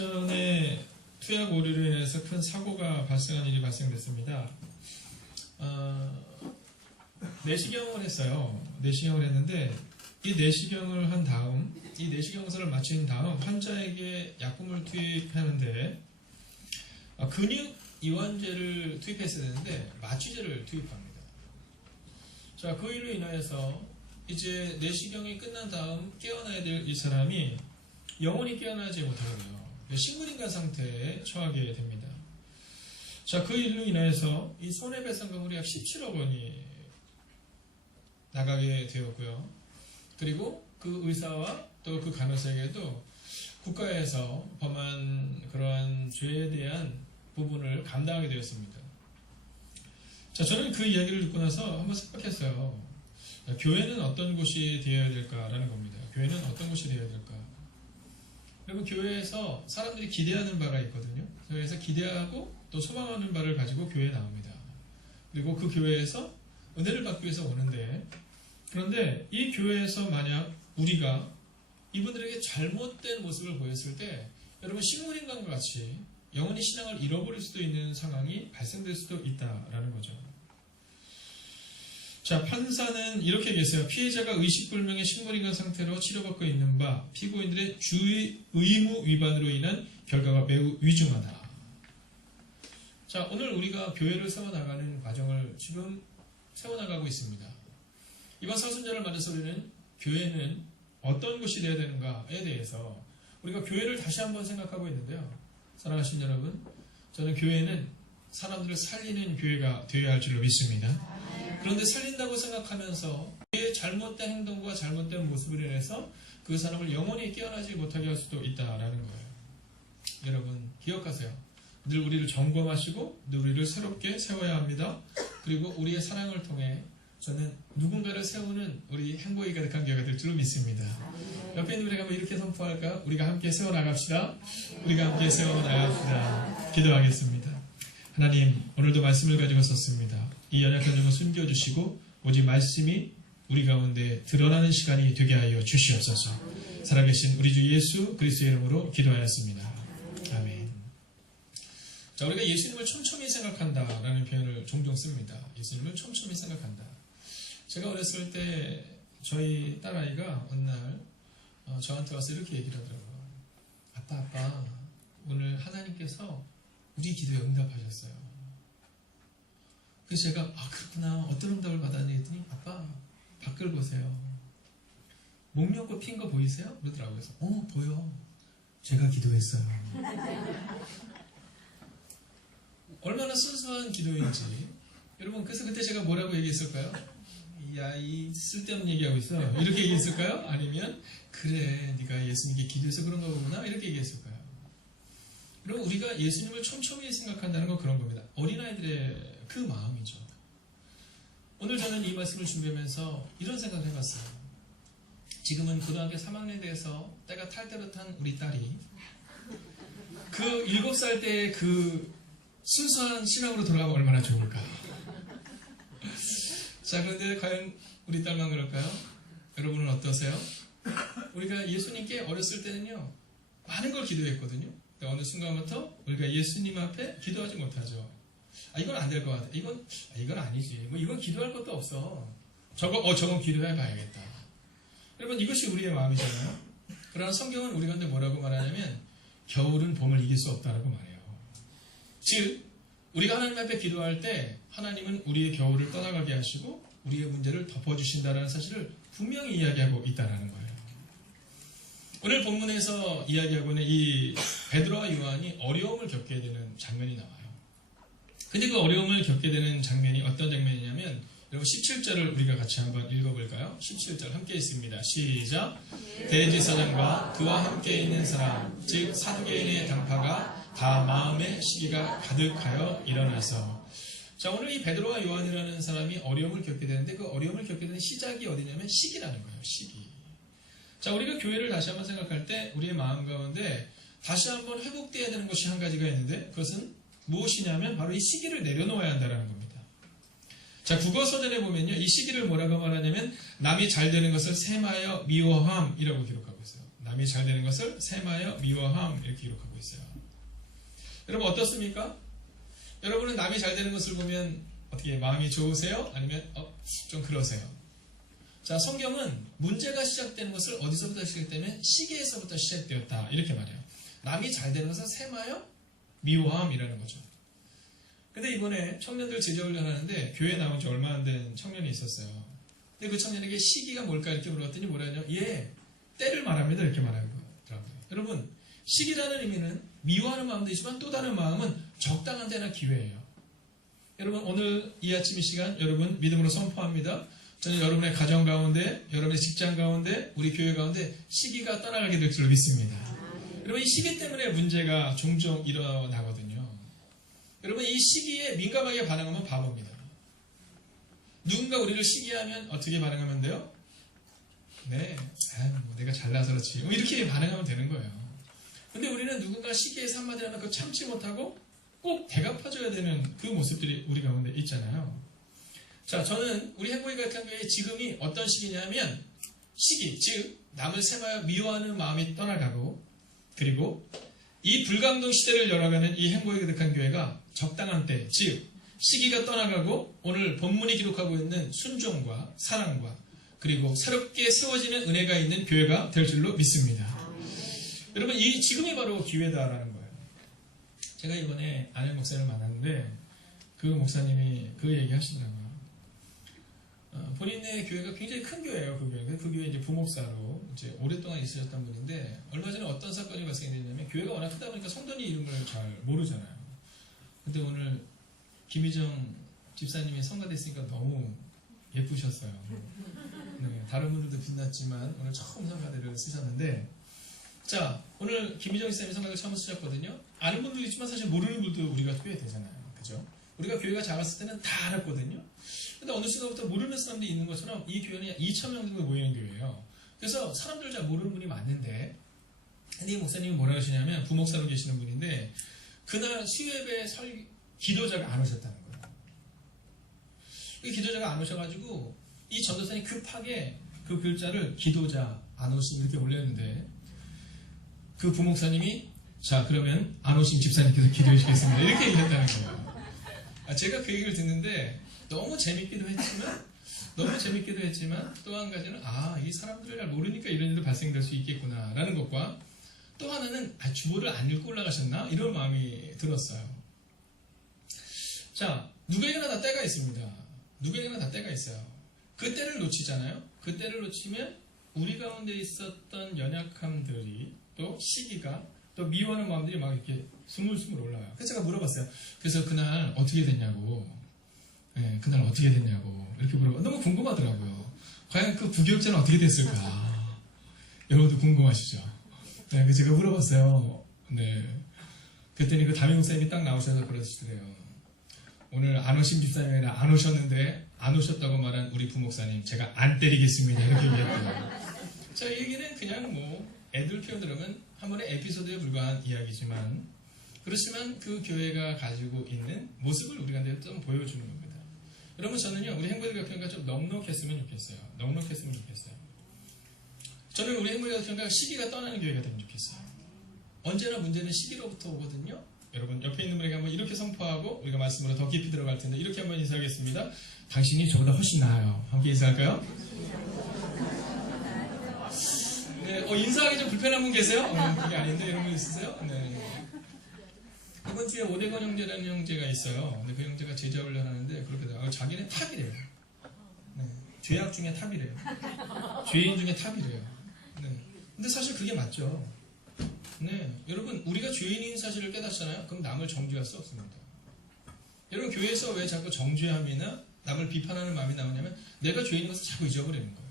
전에 투약 오류로 인해서 큰 사고가 발생한 일이 발생됐습니다. 내시경을 했어요. 내시경을 했는데 이 내시경을 한 다음, 이 내시경술을 마친 다음 환자에게 약품을 투입하는데 근육 이완제를 투입했어야 되는데 마취제를 투입합니다. 자, 그 일로 인하여서 이제 내시경이 끝난 다음 깨어나야 될 이 사람이 영원히 깨어나지 못하게 돼요. 식물인간 상태에 처하게 됩니다. 자, 그 일로 인하여서 이 손해배상금으로 약 17억 원이 나가게 되었고요. 그리고 그 의사와 또 그 간호사에게도 국가에서 범한 그러한 죄에 대한 부분을 감당하게 되었습니다. 자, 저는 그 이야기를 듣고 나서 한번 생각했어요. 교회는 어떤 곳이 되어야 될까라는 겁니다. 교회는 어떤 곳이 되어야 될까? 여러분, 교회에서 사람들이 기대하는 바가 있거든요. 그래서 기대하고 또 소망하는 바를 가지고 교회에 나옵니다. 그리고 그 교회에서 은혜를 받기 위해서 오는데, 그런데 이 교회에서 만약 우리가 이분들에게 잘못된 모습을 보였을 때 여러분, 식물인간과 같이 영원히 신앙을 잃어버릴 수도 있는 상황이 발생될 수도 있다라는 거죠. 자, 판사는 이렇게 얘기했어요. 피해자가 의식불명의 식물인간 상태로 치료받고 있는 바 피고인들의 주의 의무 위반으로 인한 결과가 매우 위중하다. 자, 오늘 우리가 교회를 세워나가는 과정을 지금 세워나가고 있습니다. 이번 사순절을 맞아서 우리는 교회는 어떤 곳이 되어야 되는가에 대해서 우리가 교회를 다시 한번 생각하고 있는데요. 사랑하신 여러분, 저는 교회는 사람들을 살리는 교회가 되어야 할 줄로 믿습니다. 그런데 살린다고 생각하면서 그의 잘못된 행동과 잘못된 모습을 인해서 그 사람을 영원히 깨어나지 못하게 할 수도 있다라는 거예요. 여러분, 기억하세요. 늘 우리를 점검하시고 늘 우리를 새롭게 세워야 합니다. 그리고 우리의 사랑을 통해 저는 누군가를 세우는 우리 행복이 가득한 교회가 될 줄로 믿습니다. 옆에 있는 우리가 한번 이렇게 선포할까요? 우리가 함께 세워나갑시다. 우리가 함께 세워나갑시다. 기도하겠습니다. 하나님, 오늘도 말씀을 가지고 썼습니다. 이 연약한 점을 숨겨주시고 오직 말씀이 우리 가운데 드러나는 시간이 되게 하여 주시옵소서. 살아계신 우리 주 예수 그리스도의 이름으로 기도하였습니다. 아멘. 자, 우리가 예수님을 촘촘히 생각한다라는 표현을 종종 씁니다. 예수님을 촘촘히 생각한다. 제가 어렸을 때 저희 딸아이가 어느 날 저한테 와서 이렇게 얘기를 하더라고요. 아빠, 오늘 하나님께서 우리 기도에 응답하셨어요. 그래서 제가 그렇구나, 어떤 응답을 받았니 했더니 아빠, 밖을 보세요. 목련꽃 핀 거 보이세요? 그러더라고요. 그래서 보여. 제가 기도했어요. 얼마나 순수한 기도인지. 여러분, 그래서 그때 제가 뭐라고 얘기했을까요? 야, 이 쓸데없는 얘기하고 있어. 이렇게 얘기했을까요? 아니면 그래, 네가 예수님께 기도해서 그런 거구나, 이렇게 얘기했을까요? 여러분, 우리가 예수님을 촘촘히 생각한다는 건 그런 겁니다. 어린아이들의 그 마음이죠. 오늘 저는 이 말씀을 준비하면서 이런 생각을 해봤어요. 지금은 고등학교 3학년에 대해서 때가 탈 대로 탄 우리 딸이 그 7살 때의 그 순수한 신앙으로 돌아가면 얼마나 좋을까. 자, 그런데 과연 우리 딸만 그럴까요? 여러분은 어떠세요? 우리가 예수님께 어렸을 때는요, 많은 걸 기도했거든요. 어느 순간부터 우리가 예수님 앞에 기도하지 못하죠. 이건 안 될 것 같아. 이건 아니지. 이건 기도할 것도 없어. 저건 기도해 봐야겠다. 여러분, 이것이 우리의 마음이잖아요. 그러나 성경은 우리 가운데 뭐라고 말하냐면 겨울은 봄을 이길 수 없다라고 말해요. 즉, 우리가 하나님 앞에 기도할 때 하나님은 우리의 겨울을 떠나가게 하시고 우리의 문제를 덮어주신다는 사실을 분명히 이야기하고 있다는 거예요. 오늘 본문에서 이야기하고 있는 이 베드로와 요한이 어려움을 겪게 되는 장면이 나와요. 근데 그 어려움을 겪게 되는 장면이 어떤 장면이냐면, 여러분 17절을 우리가 같이 한번 읽어볼까요? 17절 함께 있습니다. 시작. 대제사장과 그와 함께 있는 사람, 즉 사두개인의 당파가 다 마음의 시기가 가득하여 일어나서. 자, 오늘 이 베드로와 요한이라는 사람이 어려움을 겪게 되는데 그 어려움을 겪게 되는 시작이 어디냐면 시기라는 거예요. 시기. 자, 우리가 교회를 다시 한번 생각할 때 우리의 마음 가운데 다시 한번 회복되어야 되는 것이 한 가지가 있는데 그것은 무엇이냐면 바로 이 시기를 내려놓아야 한다는 겁니다. 자, 국어서전에 보면요, 이 시기를 뭐라고 말하냐면 남이 잘 되는 것을 셈하여 미워함이라고 기록하고 있어요. 남이 잘 되는 것을 셈하여 미워함 이렇게 기록하고 있어요. 있어요. 여러분 어떻습니까? 여러분은 남이 잘 되는 것을 보면 어떻게 마음이 좋으세요? 아니면 좀 그러세요? 자, 성경은 문제가 시작되는 것을 어디서부터 시작되면 시기에서부터 시작되었다 이렇게 말해요. 남이 잘 되는 것은 세마요? 미워함이라는 거죠. 근데 이번에 청년들 제자훈련 하는데 교회에 나온 지 얼마 안 된 청년이 있었어요. 근데 그 청년에게 시기가 뭘까 이렇게 물어봤더니 뭐라냐? 예, 때를 말합니다 이렇게 말하더라고요. 여러분, 시기라는 의미는 미워하는 마음도 있지만 또 다른 마음은 적당한 때나 기회예요. 여러분 오늘 이 아침 이 시간 여러분 믿음으로 선포합니다. 저는 여러분의 가정 가운데, 여러분의 직장 가운데, 우리 교회 가운데 시기가 떠나가게 될 줄로 믿습니다. 여러분 이 시기 때문에 문제가 종종 일어나거든요. 여러분 이 시기에 민감하게 반응하면 바보입니다. 누군가 우리를 시기하면 어떻게 반응하면 돼요? 네, 뭐 내가 잘나서 그렇지. 이렇게 반응하면 되는 거예요. 근데 우리는 누군가 시기에서 한마디 하면 그거 참지 못하고 꼭 대갚아줘야 되는 그 모습들이 우리 가운데 있잖아요. 자, 저는 우리 행복의 가르침교회의 지금이 어떤 시기냐면 시기, 즉 남을 세마여 미워하는 마음이 떠나가고 그리고 이 불감동 시대를 열어가는 이 행복의 가득한 교회가 적당한 때, 즉 시기가 떠나가고 오늘 본문이 기록하고 있는 순종과 사랑과 그리고 새롭게 세워지는 은혜가 있는 교회가 될 줄로 믿습니다. 여러분 이 지금이 바로 기회다라는 거예요. 제가 이번에 안엘 목사를 만났는데 그 목사님이 그 얘기 하시더라고요. 본인의 교회가 굉장히 큰 교회예요. 그 교회 이제 부목사로 이제 오랫동안 있으셨던 분인데 얼마 전에 어떤 사건이 발생됐냐면 교회가 워낙 크다 보니까 성도님 이름을 잘 모르잖아요. 근데 오늘 김희정 집사님이 성가됐으니까 너무 예쁘셨어요. 네, 다른 분들도 빛났지만 오늘 처음 성가대를 쓰셨는데 자 오늘 김희정 집사님이 성가대를 처음 쓰셨거든요. 아는 분도 있지만 사실 모르는 분도 우리가 교회 되잖아요. 그죠? 우리가 교회가 작았을 때는 다 알았거든요. 근데 어느 순간부터 모르는 사람들이 있는 것처럼 이 교회는 2,000명 정도 모이는 교회예요. 그래서 사람들 잘 모르는 분이 많은데 근데 이 목사님이 뭐라 하시냐면 부목사로 계시는 분인데 그날 수요예배 기도자가 안 오셨다는 거예요. 이 기도자가 안 오셔가지고 이 전도사님 급하게 그 글자를 기도자 안 오심 이렇게 올렸는데 그 부목사님이 자 그러면 안 오신 집사님께서 기도해 주시겠습니다 이렇게 얘기했다는 거예요. 제가 그 얘기를 듣는데 너무 재밌기도 했지만 또 한 가지는 이 사람들을 잘 모르니까 이런 일도 발생될 수 있겠구나 라는 것과 또 하나는 주보를 안 읽고 올라가셨나 이런 마음이 들었어요. 자 누구에게나 다 때가 있습니다. 누구에게나 다 때가 있어요. 그 때를 놓치잖아요. 그 때를 놓치면 우리 가운데 있었던 연약함들이 또 시기가 또 미워하는 마음들이 막 이렇게 스물스물 올라와요. 그래서 제가 물어봤어요. 그래서 그날 어떻게 됐냐고. 네, 그날 어떻게 됐냐고. 이렇게 물어봐. 너무 궁금하더라고요. 과연 그 부교육자는 어떻게 됐을까. 여러분도 궁금하시죠? 네, 그래서 제가 물어봤어요. 네. 그랬더니 그 담임 목사님이 딱 나오셔서 그러시더래요. 오늘 안 오신 집사님이 아니라 안 오셨는데 안 오셨다고 말한 우리 부목사님 제가 안 때리겠습니다. 이렇게 얘기했대요. 자, 이 얘기는 그냥 뭐 애들 표현 들으면 한 번의 에피소드에 불과한 이야기지만 그렇지만 그 교회가 가지고 있는 모습을 우리가 좀 보여주는 겁니다. 여러분 저는요 우리 행복의 교회가 좀 넉넉했으면 좋겠어요. 저는 우리 행복의 교회가 시기가 떠나는 교회가 되면 좋겠어요. 언제나 문제는 시기로부터 오거든요. 여러분 옆에 있는 분에게 한번 이렇게 선포하고 우리가 말씀으로 더 깊이 들어갈 텐데 이렇게 한번 인사하겠습니다. 당신이 저보다 훨씬 나아요. 함께 인사할까요? 네, 인사하기 좀 불편한 분 계세요? 그게 아닌데 이런 분 있으세요? 네. 이번 주에 오대건 형제라는 형제가 있어요. 근데 그 형제가 제자 훈련하는데 그렇게 돼요. 자기는 탑이래요. 네. 죄악 중에 탑이래요. 죄인 중에 탑이래요. 네. 근데 사실 그게 맞죠. 네. 여러분 우리가 죄인인 사실을 깨닫잖아요. 그럼 남을 정죄할 수 없습니다. 여러분 교회에서 왜 자꾸 정죄함이나 남을 비판하는 마음이 나오냐면 내가 죄인인 것을 자꾸 잊어버리는 거예요.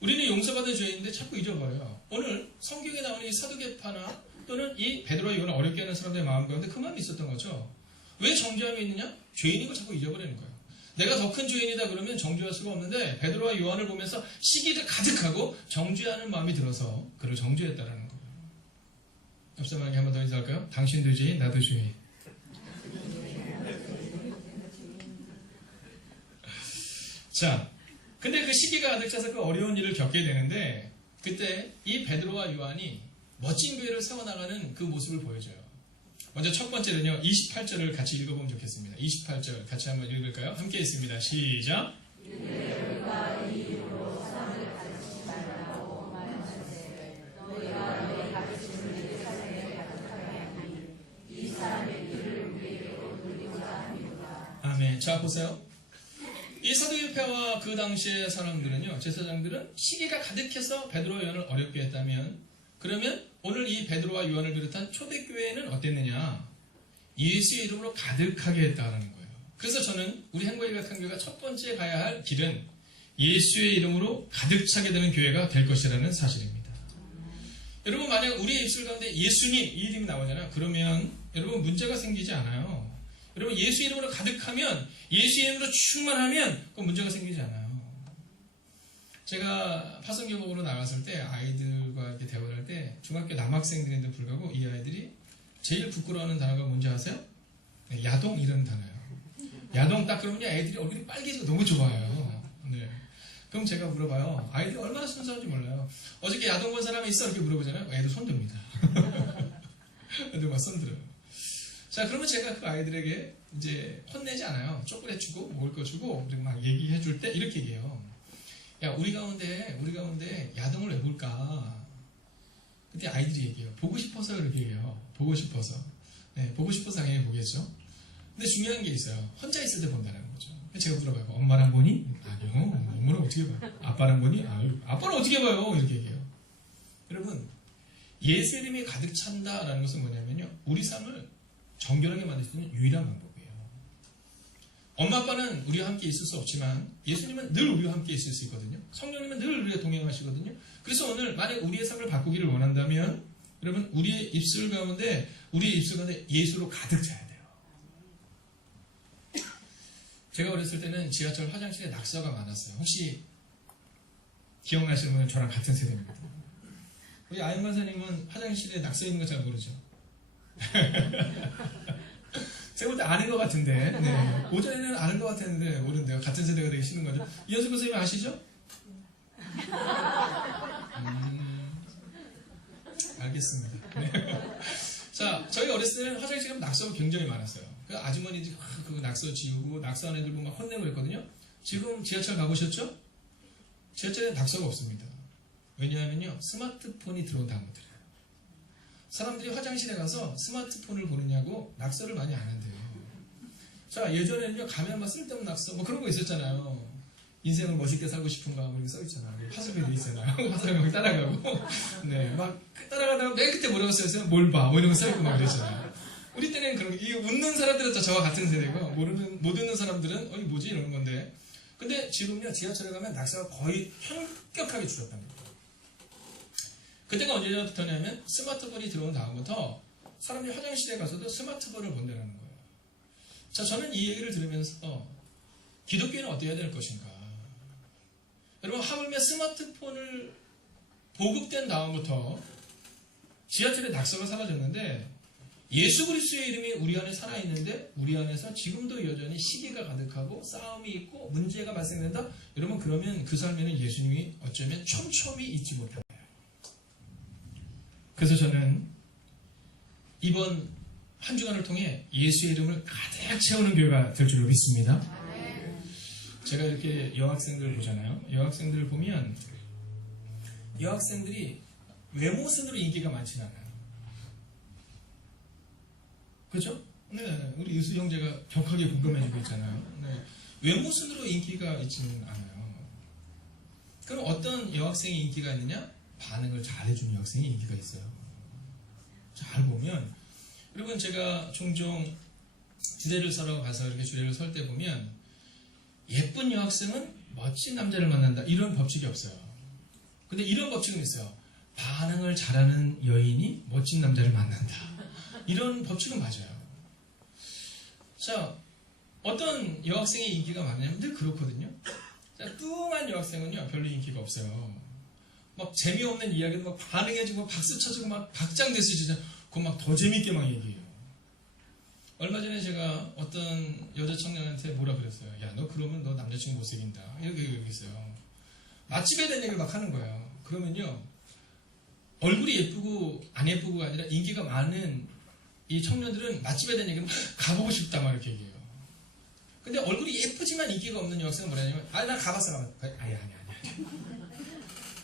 우리는 용서받은 죄인인데 자꾸 잊어버려요. 오늘 성경에 나오는 이 사두개파나 또는 이 베드로와 요한을 어렵게 하는 사람들의 마음 가운데 그 마음이 있었던 거죠. 왜 정죄함이 있느냐? 죄인인 걸 자꾸 잊어버리는 거예요. 내가 더 큰 죄인이다 그러면 정죄할 수가 없는데 베드로와 요한을 보면서 시기를 가득하고 정죄하는 마음이 들어서 그를 정죄했다라는 거예요. 옆 사람에게 한 번 더 인사할까요? 당신도 죄인, 나도 죄인. 자, 근데 그 시기가 가득 차서 그 어려운 일을 겪게 되는데 그때 이 베드로와 요한이 멋진 교회를 세워나가는 그 모습을 보여줘요. 먼저 첫 번째는요, 28절을 같이 읽어보면 좋겠습니다. 28절 같이 한번 읽을까요? 함께 있습니다. 시작. 아멘. 자, 보세요. 이 사두개파와 그 당시의 사람들은요, 제사장들은 시기가 가득해서 베드로와 요한을 어렵게 했다면, 그러면 오늘 이 베드로와 요한을 비롯한 초대교회는 어땠느냐? 예수의 이름으로 가득하게 했다는 거예요. 그래서 저는 우리 행복의각한교회가 첫 번째 가야 할 길은 예수의 이름으로 가득 차게 되는 교회가 될 것이라는 사실입니다. 여러분, 만약 우리의 입술 가운데 예수님 이 이름이 나오잖아요. 그러면 여러분 문제가 생기지 않아요. 여러분, 예수 이름으로 가득하면, 예수 이름으로 충만하면 그 문제가 생기지 않아요. 제가 파송교복으로 나갔을 때 아이들과 이렇게 대화를 할 때 중학교 남학생들인데 불구하고 이 아이들이 제일 부끄러워하는 단어가 뭔지 아세요? 네, 야동 이라는 단어예요. 야동 딱 그러면 애들이 얼굴이 빨개지고 너무 좋아요. 네. 그럼 제가 물어봐요. 아이들이 얼마나 순수한지 몰라요. 어저께 야동 본 사람이 있어? 이렇게 물어보잖아요. 애들 손 듭니다. 애들 막 손 들어요. 자, 그러면 제가 그 아이들에게 이제 혼내지 않아요. 초콜릿 주고, 먹을 거 주고, 그리고 막 얘기해 줄 때 이렇게 얘기해요. 야, 우리 가운데 야동을 왜 볼까? 그때 아이들이 얘기해요. 보고 싶어서 그렇게 얘기해요. 보고 싶어서. 네, 보고 싶어서 당연히 보겠죠. 근데 중요한 게 있어요. 혼자 있을 때 본다는 거죠. 제가 물어봐요. 엄마랑 보니? 아니요. 엄마랑 어떻게 봐요? 아빠랑 보니? 아유, 아빠는 어떻게 봐요? 이렇게 얘기해요. 여러분, 예수 이름이 가득 찬다라는 것은 뭐냐면요. 우리 삶을 정결하게 만들 수 있는 유일한 방법이에요. 엄마 아빠는 우리와 함께 있을 수 없지만 예수님은 늘 우리와 함께 있을 수 있거든요. 성령님은 늘 우리와 동행하시거든요. 그래서 오늘 만약 우리의 삶을 바꾸기를 원한다면 여러분, 우리의 입술 가운데 예수로 가득 차야 돼요. 제가 어렸을 때는 지하철 화장실에 낙서가 많았어요. 혹시 기억나시는 분은 저랑 같은 세대입니다. 우리 아영 간사님은 화장실에 낙서 있는 거 잘 모르죠? 제가 볼 때 아는 것 같은데, 네. 오전에는 아는 것 같았는데, 모르는데요. 같은 세대가 되기 싫은 거죠. 이현숙 선생님 아시죠? 알겠습니다. 네. 자, 저희가 어렸을 때는 화장실 가면 낙서가 굉장히 많았어요. 그 아주머니들이 그 낙서 지우고, 낙서한 애들 보면 막 혼내고 그랬거든요. 지금 지하철 가보셨죠? 지하철에 낙서가 없습니다. 왜냐하면요, 스마트폰이 들어온 다음부터요. 사람들이 화장실에 가서 스마트폰을 보느냐고 낙서를 많이 안 한대요. 자, 예전에는요, 가면 막 쓸데없는 낙서, 뭐 그런 거 있었잖아요. 인생을 멋있게 살고 싶은가, 뭐 이렇게 써있잖아요. 화살표도 있잖아요. 화살표 따라가고. 네, 막 따라가다가 맨 끝에 뭐라고 써있어요? 뭘 봐. 뭐 이런 거 써있고 막 그랬잖아요. 우리 때는 그런 게, 웃는 사람들은 저와 같은 세대고, 못 웃는 사람들은, 이게 뭐지? 이러는 건데. 근데 지금요, 지하철에 가면 낙서가 거의 현격하게 줄었답니다. 그때가 언제부터냐면 스마트폰이 들어온 다음부터 사람들이 화장실에 가서도 스마트폰을 본다는 거예요. 자, 저는 이 얘기를 들으면서 기독교는 어떻게 해야 될 것인가? 여러분, 하물며 스마트폰을 보급된 다음부터 지하철에 낙서가 사라졌는데 예수 그리스도의 이름이 우리 안에 살아있는데 우리 안에서 지금도 여전히 시기가 가득하고 싸움이 있고 문제가 발생된다? 여러분, 그러면 그 삶에는 예수님이 어쩌면 촘촘히 있지 못합니다. 그래서 저는 이번 한 주간을 통해 예수의 이름을 가득 채우는 교회가 될 줄 믿습니다. 제가 이렇게 여학생들 보잖아요. 여학생들을 보면 여학생들이 외모순으로 인기가 많지는 않아요. 그렇죠? 네, 우리 유수 형제가 격하게 공감해주고 있잖아요. 네, 외모순으로 인기가 있지는 않아요. 그럼 어떤 여학생이 인기가 있느냐? 반응을 잘해주는 여학생이 인기가 있어요. 잘 보면, 여러분, 제가 종종 주례를 서러 가서 이렇게 주례를 설 때 보면 예쁜 여학생은 멋진 남자를 만난다, 이런 법칙이 없어요. 근데 이런 법칙은 있어요. 반응을 잘하는 여인이 멋진 남자를 만난다, 이런 법칙은 맞아요. 자, 어떤 여학생의 인기가 많냐면 늘 그렇거든요. 자, 뚱한 여학생은요 별로 인기가 없어요. 막 재미없는 이야기도 막 반응해주고 박수 쳐주고 막 박장대소해주잖아요. 그거 막 더 재밌게 막 얘기해요. 얼마 전에 제가 어떤 여자 청년한테 뭐라 그랬어요. 야, 너 그러면 너 남자친구 못 사귄다, 이렇게 얘기했어요. 맛집에 대한 얘기를 막 하는 거예요. 그러면요, 얼굴이 예쁘고 안 예쁘고가 아니라 인기가 많은 이 청년들은 맛집에 대한 얘기는 가보고 싶다 막 이렇게 얘기해요. 근데 얼굴이 예쁘지만 인기가 없는 여학생은 뭐냐면 나 가봤어. 아니.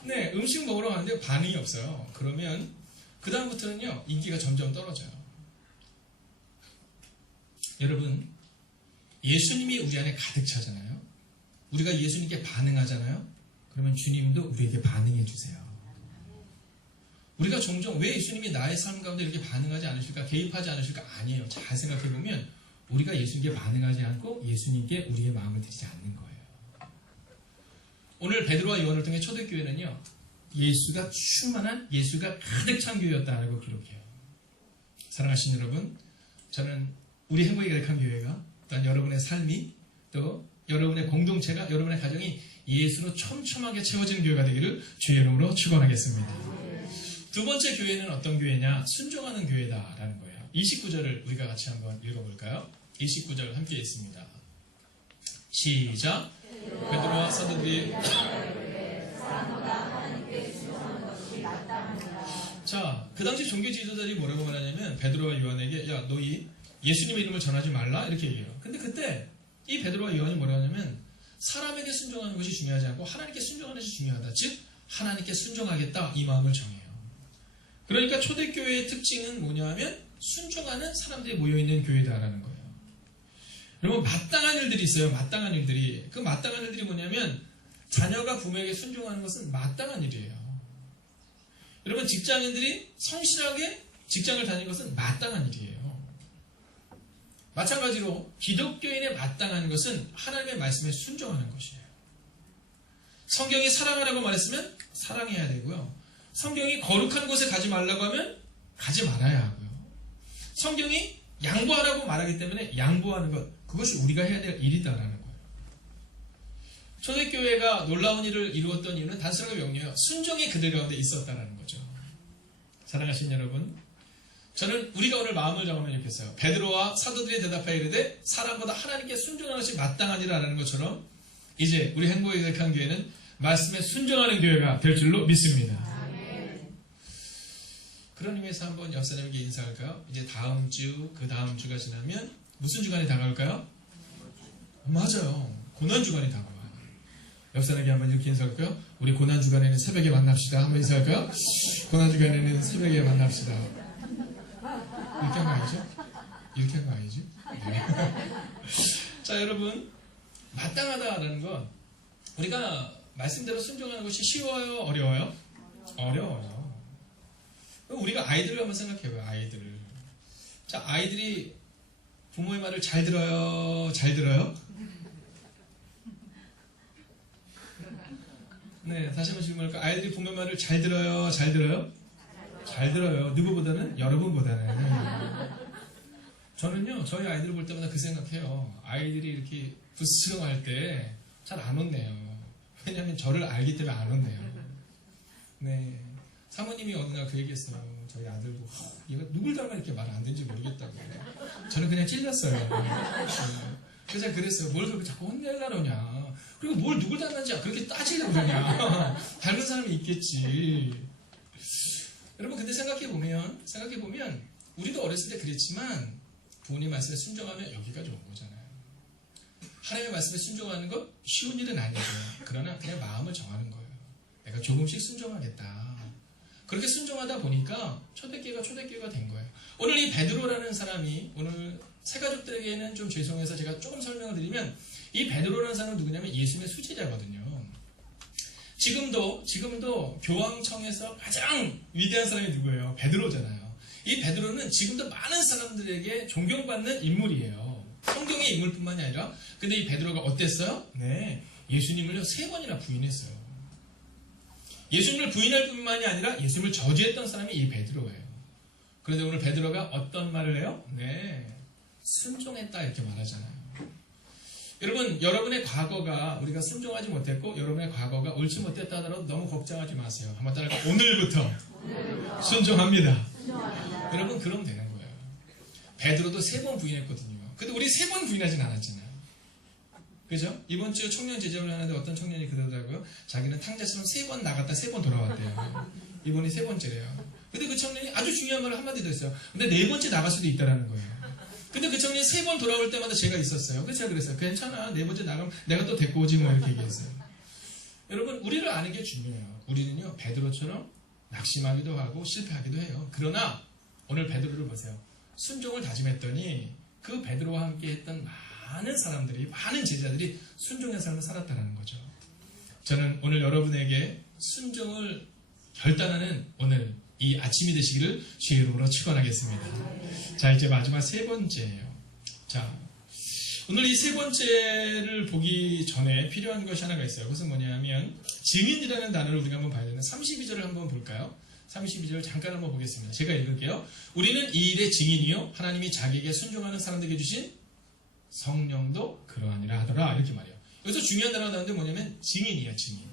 네, 음식 먹으러 가는데 반응이 없어요. 그러면 그 다음부터는요 인기가 점점 떨어져요. 여러분, 예수님이 우리 안에 가득 차잖아요. 우리가 예수님께 반응하잖아요. 그러면 주님도 우리에게 반응해 주세요. 우리가 종종 왜 예수님이 나의 삶 가운데 이렇게 반응하지 않으실까, 개입하지 않으실까? 아니에요. 잘 생각해 보면 우리가 예수님께 반응하지 않고 예수님께 우리의 마음을 드리지 않는 거예요. 오늘 베드로와 요한을 통해 초대교회는요 예수가 충만한, 예수가 가득 찬 교회였다라고 기록해요. 사랑하시는 여러분, 저는 우리 행복이 가득한 교회가, 또한 여러분의 삶이, 또 여러분의 공동체가, 여러분의 가정이 예수로 촘촘하게 채워지는 교회가 되기를 주의 이름으로 축원하겠습니다. 두 번째 교회는 어떤 교회냐? 순종하는 교회다라는 거예요. 29절을 우리가 같이 한번 읽어볼까요? 29절 함께 있습니다. 시작. 베드로와 사도들이 자, 그 당시 종교 지도자들이 뭐라고 말하냐면 베드로와 요한에게 야, 너희 예수님의 이름을 전하지 말라 이렇게 얘기해요. 근데 그때 이 베드로와 요한이 뭐라고 하냐면 사람에게 순종하는 것이 중요하지 않고 하나님께 순종하는 것이 중요하다. 즉 하나님께 순종하겠다 이 마음을 정해요. 그러니까 초대교회의 특징은 뭐냐면 순종하는 사람들이 모여있는 교회다라는 거예요. 여러분, 마땅한 일들이 있어요. 마땅한 일들이. 그 마땅한 일들이 뭐냐면 자녀가 부모에게 순종하는 것은 마땅한 일이에요. 여러분, 직장인들이 성실하게 직장을 다니는 것은 마땅한 일이에요. 마찬가지로 기독교인의 마땅한 것은 하나님의 말씀에 순종하는 것이에요. 성경이 사랑하라고 말했으면 사랑해야 되고요. 성경이 거룩한 곳에 가지 말라고 하면 가지 말아야 하고요. 성경이 양보하라고 말하기 때문에 양보하는 것, 그것이 우리가 해야 될 일이다라는 거예요. 초대교회가 놀라운 일을 이루었던 이유는 단순하게 명료해요. 순종이 그들 가운데 있었다는 거죠. 사랑하신 여러분, 저는 우리가 오늘 마음을 정하면 좋겠어요. 베드로와 사도들이 대답하여 이르되 사람보다 하나님께 순종하는 것이 마땅하니라는 것처럼 이제 우리 행복이 가득한 교회는 말씀에 순종하는 교회가 될 줄로 믿습니다. 그런 의미에서 한번 역사님에게 인사할까요? 이제 다음 주, 그 다음 주가 지나면 무슨 주간이 다가올까요? 맞아요. 고난주간이 다가와요. 역사님에게 한번 이렇게 인사할까요? 우리 고난주간에는 새벽에 만납시다. 한번 인사할까요? 고난주간에는 새벽에 만납시다. 이렇게 한 거 아니죠? 이렇게 한 거 아니죠? 네. 자, 여러분, 마땅하다라는 건 우리가 말씀대로 순종하는 것이 쉬워요? 어려워요? 어려워요. 우리가 아이들을 한번 생각해봐요. 아이들을. 자, 아이들이 부모의 말을 잘 들어요? 잘 들어요? 네, 다시 한번 질문할까요? 아이들이 부모의 말을 잘 들어요? 잘 들어요? 잘 들어요. 누구보다는? 여러분보다는. 저는요, 저희 아이들을 볼 때마다 그 생각해요. 아이들이 이렇게 부스럼할 때 잘 안 혼내요. 왜냐면 저를 알기 때문에 안 혼내요. 네. 사모님이 어느 날 그 얘기했어요. 저희 아들 보고 얘가 누굴 닮아 이렇게 말 안 되는지 모르겠다고. 저는 그냥 찔렸어요. 네. 그래서 제가 그랬어요. 뭘 그렇게 자꾸 혼내려고 그러냐. 그리고 뭘 누굴 닮았는지 그렇게 따지려고 그러냐. 닮은 사람이 있겠지. 여러분, 근데 생각해보면 우리도 어렸을 때 그랬지만 부모님 말씀에 순종하면 여기까지 온 거잖아요. 하나님의 말씀에 순종하는 것 쉬운 일은 아니에요. 그러나 그냥 마음을 정하는 거예요. 내가 조금씩 순종하겠다. 그렇게 순종하다 보니까 초대교회가 된 거예요. 오늘 이 베드로라는 사람이, 오늘 새가족들에게는 좀 죄송해서 제가 조금 설명을 드리면, 이 베드로라는 사람은 누구냐면 예수님의 수제자거든요. 지금도 교황청에서 가장 위대한 사람이 누구예요? 베드로잖아요. 이 베드로는 지금도 많은 사람들에게 존경받는 인물이에요. 성경의 인물뿐만이 아니라. 근데 이 베드로가 어땠어요? 네, 예수님을요 3번이나 부인했어요. 예수님을 부인할 뿐만이 아니라 예수님을 저주했던 사람이 이 베드로예요. 그런데 오늘 베드로가 어떤 말을 해요? 네, 순종했다 이렇게 말하잖아요. 여러분, 여러분의 과거가 우리가 순종하지 못했고 여러분의 과거가 옳지 못했다 하더라도 너무 걱정하지 마세요. 한번 따라할까요? 오늘부터 순종합니다. 여러분, 그럼 되는 거예요. 베드로도 3번 부인했거든요. 근데 우리 3번 부인하진 않았잖아요. 그죠? 이번 주 청년 제자훈련 하는데 어떤 청년이 그러더라고요. 자기는 탕자처럼 3번 나갔다 3번 돌아왔대요. 이번이 3번째래요. 근데 그 청년이 아주 중요한 말을 한마디 더 했어요. 근데 4번째 나갈 수도 있다라는 거예요. 근데 그 청년이 3번 돌아올 때마다 제가 있었어요. 그래서 제가 그랬어요. 괜찮아. 4번째 나가면 내가 또 데리고 오지 뭐 이렇게 얘기했어요. 여러분, 우리를 아는 게 중요해요. 우리는요, 베드로처럼 낙심하기도 하고 실패하기도 해요. 그러나 오늘 베드로를 보세요. 순종을 다짐했더니 그 베드로와 함께 했던 많은 사람들이, 많은 제자들이 순종의 삶을 살았다는 거죠. 저는 오늘 여러분에게 순종을 결단하는 오늘 이 아침이 되시기를 주의 이름으로 축원하겠습니다. 자, 이제 마지막 3번째예요. 자, 오늘 이 3번째를 보기 전에 필요한 것이 하나가 있어요. 그것은 뭐냐면 증인이라는 단어를 우리가 한번 봐야 되는데 32절을 한번 볼까요? 32절 잠깐 한번 보겠습니다. 제가 읽을게요. 우리는 이 일의 증인이요 하나님이 자기에게 순종하는 사람들에게 주신 성령도 그러하니라 하더라. 이렇게 말해요. 여기서 중요한 단어가 나오는데 뭐냐면 증인이에요. 증인.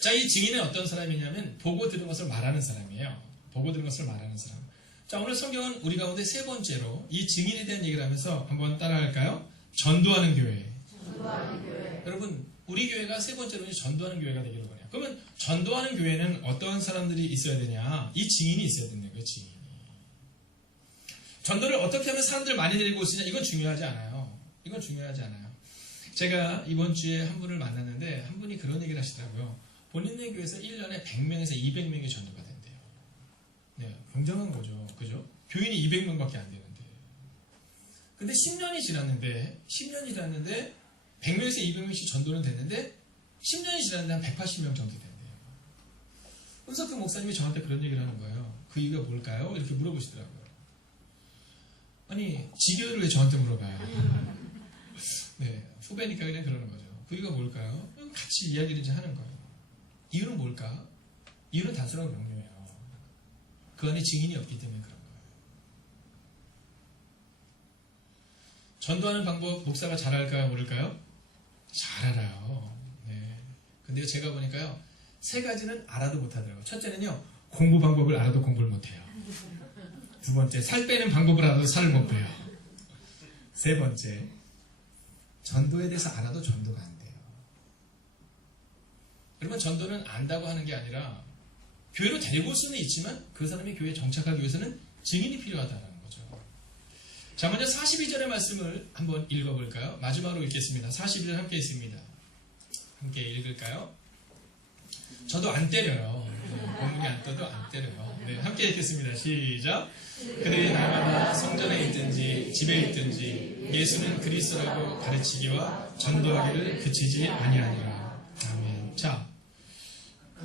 자, 이 증인은 어떤 사람이냐면 보고 들은 것을 말하는 사람이에요. 보고 들은 것을 말하는 사람. 자, 오늘 성경은 우리 가운데 3번째로 이 증인에 대한 얘기를 하면서 한번 따라할까요? 전도하는 교회. 전도하는 교회. 여러분, 우리 교회가 3번째로 전도하는 교회가 되기를 원해요. 그러면 전도하는 교회는 어떠한 사람들이 있어야 되냐? 이 증인이 있어야 된다는 거예요. 증인이. 전도를 어떻게 하면 사람들 많이 데리고 올 수 있냐? 이건 중요하지 않아요. 이건 중요하지 않아요. 제가 이번 주에 한 분을 만났는데 한 분이 그런 얘기를 하시더라고요. 본인네 교회에서 1년에 100명에서 200명이 전도가 된대요. 네, 굉장한 거죠. 그죠? 교인이 200명밖에 안 되는데. 근데 10년이 지났는데 100명에서 200명씩 전도는 됐는데 10년이 지났는데 한 180명 정도 된대요. 그래서 그 목사님이 저한테 그런 얘기를 하는 거예요. 그 이유가 뭘까요? 이렇게 물어보시더라고요. 아니, 지교회를 왜 저한테 물어봐요? 네, 후배니까 그냥 그러는 거죠. 그 이유가 뭘까요? 같이 이야기를 이제 하는 거예요. 이유는 뭘까? 이유는 단순하고 명료해요. 그 안에 증인이 없기 때문에 그런 거예요. 전도하는 방법 목사가 잘 알까요? 모를까요? 잘 알아요. 네. 근데 제가 보니까요, 3가지는 알아도 못하더라고요. 첫째는요, 공부 방법을 알아도 공부를 못해요. 2번째, 살 빼는 방법을 알아도 살을 못 빼요. 3번째, 전도에 대해서 알아도 전도가 안 돼요. 여러분, 전도는 안다고 하는 게 아니라 교회로 데리고 올 수는 있지만 그 사람이 교회에 정착하기 위해서는 증인이 필요하다는 거죠. 자, 먼저 42절의 말씀을 한번 읽어볼까요? 마지막으로 읽겠습니다. 42절 함께 있습니다. 함께 읽을까요? 저도 안 때려요. 본문이 안 떠도 안 때려요. 네, 함께 읽겠습니다. 시작. 그들이 날마다 성전에 있든지 집에 있든지 예수는 그리스도라고 가르치기와 전도하기를 그치지 아니하니라. 아멘. 자,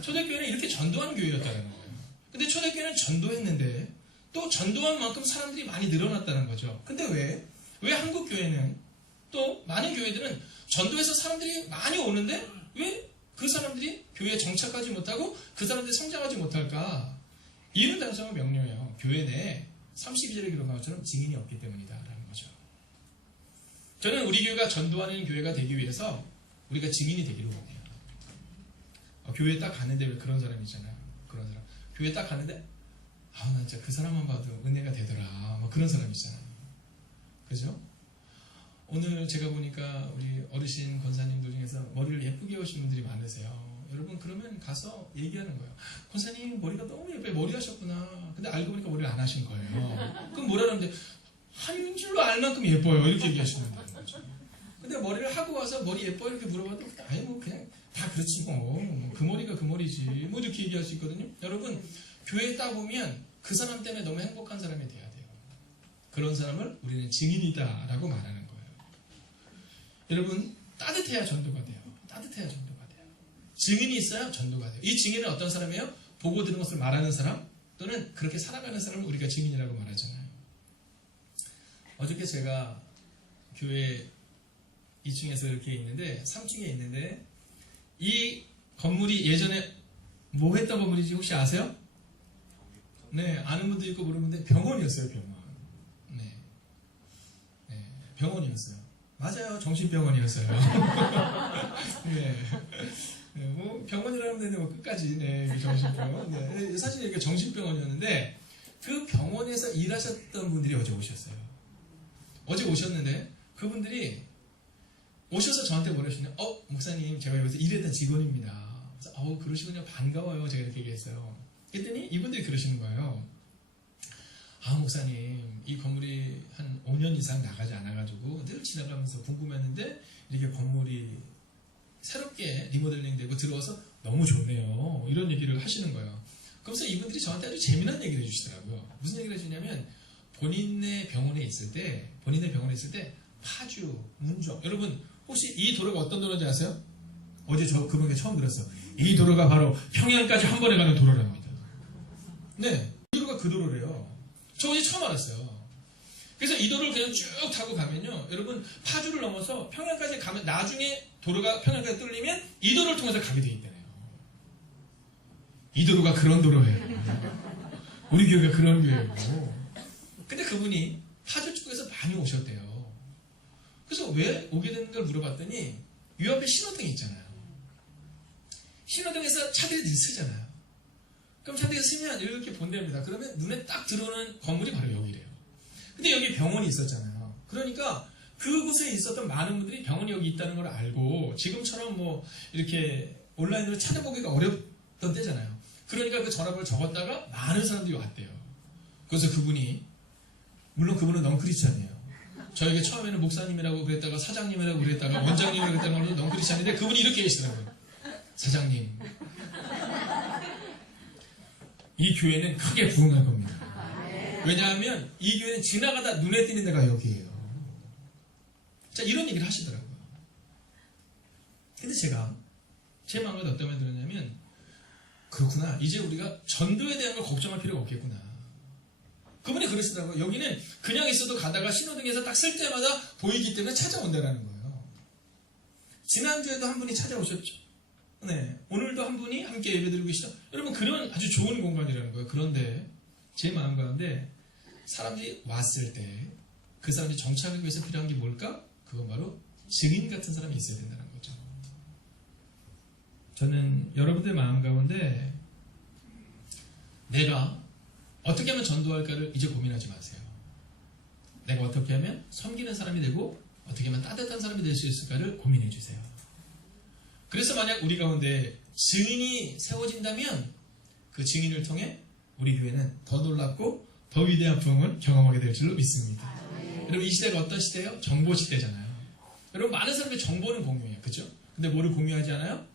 초대교회는 이렇게 전도하는 교회였다는 거예요. 근데 초대교회는 전도했는데 또 전도한 만큼 사람들이 많이 늘어났다는 거죠. 근데 왜 한국 교회는 또 많은 교회들은 전도해서 사람들이 많이 오는데 왜 그 사람들이 교회에 정착하지 못하고 그 사람들이 성장하지 못할까? 이유는 단순하고 명료해요. 교회 내에 32절에 기록한 것처럼 증인이 없기 때문이다라는 거죠. 저는 우리 교회가 전도하는 교회가 되기 위해서 우리가 증인이 되기를 원해요. 교회에 딱 가는데 왜 그런 사람 있잖아요. 그런 사람. 교회에 딱 가는데 나 진짜 그 사람만 봐도 은혜가 되더라. 뭐 그런 사람 있잖아요. 그죠? 오늘 제가 보니까 우리 어르신 권사님들 중에서 머리를 예쁘게 하신 분들이 많으세요. 여러분, 그러면 가서 얘기하는 거예요. 권사님 머리가 너무 예뻐요. 머리 하셨구나. 근데 알고 보니까 머리를 안 하신 거예요. 그럼 뭐라 그러는데 한 줄로 알 만큼 예뻐요. 이렇게 얘기하시는 거죠. 근데 머리를 하고 와서 머리 예뻐요 이렇게 물어봐도 아니 뭐 그냥 다 그렇지 뭐. 그 머리가 그 머리지. 뭐 이렇게 얘기할 수 있거든요. 여러분, 교회에 딱 오면 그 사람 때문에 너무 행복한 사람이 돼야 돼요. 그런 사람을 우리는 증인이다라고 말하는 거예요. 여러분, 따뜻해야 전도가 돼요. 따뜻해야 전도가 돼요. 증인이 있어야 전도가 돼요. 이 증인은 어떤 사람이에요? 보고 들은 것을 말하는 사람 또는 그렇게 살아가는 사람을 우리가 증인이라고 말하잖아요. 어저께 제가 교회 2층에서 이렇게 있는데 3층에 있는데 이 건물이 예전에 뭐 했던 건물인지 혹시 아세요? 네, 아는 분도 있고 모르는 분도 병원이었어요. 병원. 네, 병원이었어요. 맞아요. 정신병원이었어요. 네. 뭐 병원이라는 데는 뭐 끝까지 정신병원. 네. 사실 이게 정신병원이었는데 그 병원에서 일하셨던 분들이 어제 오셨어요. 어제 오셨는데 그분들이 오셔서 저한테 뭐라 하시냐? 목사님, 제가 여기서 일했던 직원입니다. 그래서, 그러시군요. 반가워요. 제가 이렇게 얘기했어요. 그랬더니 이분들이 그러시는 거예요. 목사님, 이 건물이 한 5년 이상 나가지 않아가지고 늘 지나가면서 궁금했는데 이렇게 건물이 새롭게 리모델링 되고 들어와서 너무 좋네요. 이런 얘기를 하시는 거예요. 그러면서 이분들이 저한테 아주 재미난 얘기를 해주시더라고요. 무슨 얘기를 해주냐면 본인의 병원에 있을 때 파주, 문정, 여러분 혹시 이 도로가 어떤 도로인지 아세요? 어제 저 그분께 처음 들었어요. 이 도로가 바로 평양까지 한 번에 가는 도로랍니다. 네, 이 도로가 그 도로래요. 저 어제 처음 알았어요. 그래서 이 도로를 그냥 쭉 타고 가면요, 여러분 파주를 넘어서 평양까지 가면 나중에 도로가 평양까지 뚫리면 이 도로를 통해서 가게 돼 있다네요. 이 도로가 그런 도로예요. 우리 교회가 그런 교회고. 근데 그분이 파주 쪽에서 많이 오셨대요. 그래서 왜 오게 되는 걸 물어봤더니 이 앞에 신호등이 있잖아요. 신호등에서 차들이 느쓰잖아요. 그럼 차들이 쓰면 이렇게 본답니다. 그러면 눈에 딱 들어오는 건물이 바로 여기래요. 근데 여기 병원이 있었잖아요. 그러니까 그곳에 있었던 많은 분들이 병원이 여기 있다는 걸 알고 지금처럼 뭐 이렇게 온라인으로 찾아보기가 어렵던 때잖아요. 그러니까 그 전화번호를 적었다가 많은 사람들이 왔대요. 그래서 그분이, 물론 그분은 넌크리스찬이에요. 저에게 처음에는 목사님이라고 그랬다가 사장님이라고 그랬다가 원장님이라고 그랬다가 넌크리스찬인데 그분이 이렇게 계시더라고요. 사장님, 이 교회는 크게 부흥할 겁니다. 왜냐하면 이 교회는 지나가다 눈에 띄는 데가 여기예요. 자, 이런 얘기를 하시더라고요. 근데 제가 제 마음에 어떤 말이 들었냐면, 그렇구나, 이제 우리가 전도에 대한 걸 걱정할 필요가 없겠구나. 그분이 그러시더라고요. 여기는 그냥 있어도 가다가 신호등에서 딱 쓸 때마다 보이기 때문에 찾아온다라는 거예요. 지난주에도 한 분이 찾아오셨죠. 네, 오늘도 한 분이 함께 예배드리고 계시죠. 여러분, 그런 아주 좋은 공간이라는 거예요. 그런데 제 마음 가운데 사람들이 왔을 때 그 사람이 정착하기 위해서 필요한 게 뭘까? 그건 바로 증인 같은 사람이 있어야 된다는 거죠. 저는 여러분들 마음 가운데 내가 어떻게 하면 전도할까를 이제 고민하지 마세요. 내가 어떻게 하면 섬기는 사람이 되고 어떻게 하면 따뜻한 사람이 될 수 있을까를 고민해 주세요. 그래서 만약 우리 가운데 증인이 세워진다면 그 증인을 통해 우리 교회는 더 놀랍고 더 위대한 부흥을 경험하게 될 줄로 믿습니다. 여러분, 이 시대가 어떤 시대예요? 정보 시대잖아요. 여러분, 많은 사람들이 정보는 공유해요. 그렇죠? 근데 뭐를 공유하지 않아요?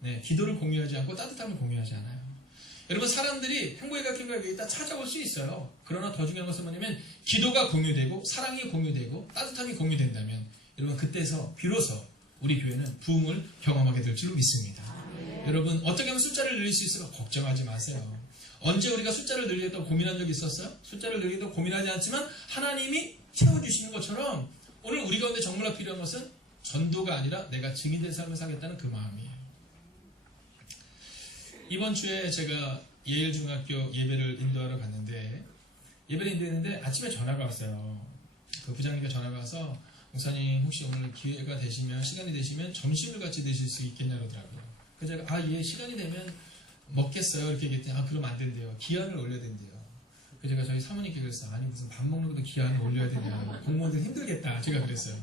네, 기도를 공유하지 않고 따뜻함을 공유하지 않아요. 여러분, 사람들이 행복의 교회에 있다 찾아올 수 있어요. 그러나 더 중요한 것은 뭐냐면 기도가 공유되고 사랑이 공유되고 따뜻함이 공유된다면 여러분, 그때서 비로소 우리 교회는 부흥을 경험하게 될 줄로 믿습니다. 여러분, 어떻게 하면 숫자를 늘릴 수 있을까? 걱정하지 마세요. 언제 우리가 숫자를 늘리겠다고 고민한 적이 있었어요? 숫자를 늘리겠다고 고민하지 않지만 하나님이 채워주시는 것처럼 오늘 우리 가운데 정말 필요한 것은 전도가 아니라 내가 증인된 삶을 살겠다는 그 마음이에요. 이번 주에 제가 예일중학교 예배를 인도하러 갔는데, 예배를 인도했는데 아침에 전화가 왔어요. 그 부장님께 전화가 와서, 목사님 혹시 오늘 기회가 되시면, 시간이 되시면 점심을 같이 드실 수 있겠냐 그러더라고요. 그래서 제가 예, 시간이 되면 먹겠어요 이렇게 얘기했더니 그럼 안 된대요. 기한을 올려야 된대요. 그래서 제가 저희 사모님께 그랬어요. 아니 무슨 밥 먹는 것도 기한을 올려야 되냐, 공무원들 힘들겠다 제가 그랬어요.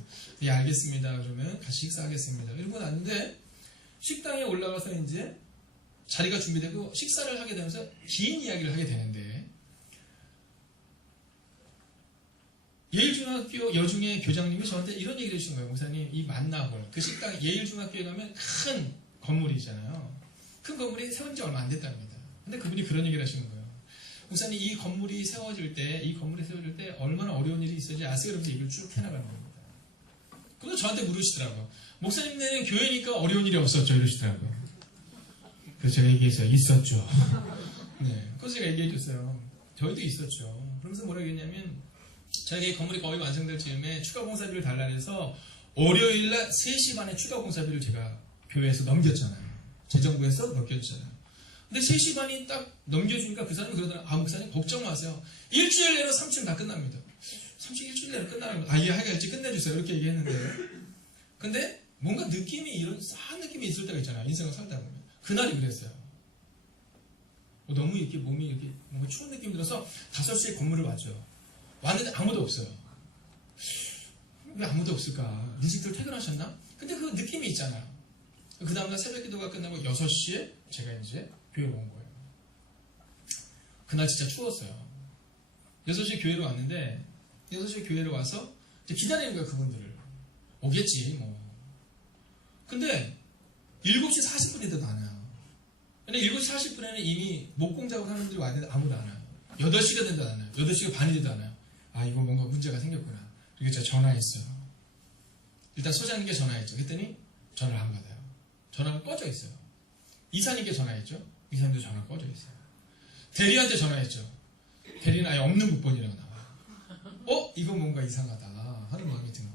예, 알겠습니다. 그러면 같이 식사하겠습니다. 이러고 났는데 식당에 올라가서 이제 자리가 준비되고 식사를 하게 되면서 긴 이야기를 하게 되는데, 예일중학교 여중의 교장님이 저한테 이런 얘기를 해주신 거예요. 목사님, 이 만나볼 그 식당, 예일중학교에 가면 큰 건물이잖아요. 큰 건물이 세운 지 얼마 안 됐답니다. 근데 그분이 그런 얘기를 하시는 거예요. 목사님, 이 건물이 세워질 때 얼마나 어려운 일이 있었는지 아세요? 이러면서 얘기를 쭉 해나가는 겁니다. 그래서 저한테 물으시더라고요. 목사님네는 교회니까 어려운 일이 없었죠? 이러시더라고요. 그래서 제가 얘기했어요. 있었죠. 네. 그래서 제가 얘기해줬어요. 저희도 있었죠. 그러면서 뭐라고 했냐면, 저희 건물이 거의 완성될 즈음에 추가 공사비를 달라 해서 월요일날 3시 반에 추가 공사비를 제가 교회에서 넘겼잖아요. 재정부에서 넘겨주잖아요. 근데 3시 반이 딱 넘겨주니까 그 사람이 그러더라고요. 목사님 걱정 마세요. 일주일 내로 3층 다 끝납니다. 3층 일주일 내로 끝나는 거. 예, 하겠지. 끝내주세요. 이렇게 얘기했는데, 근데 뭔가 느낌이, 이런 싸한 느낌이 있을 때가 있잖아요. 인생을 살다 보면. 그날이 그랬어요. 너무 이렇게 몸이 이렇게 뭔가 추운 느낌이 들어서 5시에 건물을 왔죠. 왔는데 아무도 없어요. 왜 아무도 없을까? 일찍들 퇴근하셨나? 근데 그 느낌이 있잖아요. 그 다음날 새벽 기도가 끝나고 6시에 제가 이제 교회로 온 거예요. 그날 진짜 추웠어요. 6시에 교회로 왔는데 6시에 교회로 와서 이제 기다리는 거예요. 그분들을. 오겠지 뭐. 근데 7시 40분이 돼도 안 와요. 근데 7시 40분에는 이미 목공작업을 하는 분들이 왔는데 아무도 안 와요. 8시가 된도 안 와요. 8시가 반이 돼도 안 와요. 아, 이거 뭔가 문제가 생겼구나. 그리고 제가 전화했어요. 일단 소장님께 전화했죠. 그랬더니 전화를 안 받아요. 전화가 꺼져 있어요. 이사님께 전화했죠. 이사님도 전화가 꺼져 있어요. 대리한테 전화했죠. 대리는 아예 없는 국번이라고 나와요. 이거 뭔가 이상하다 하는 마음이 드는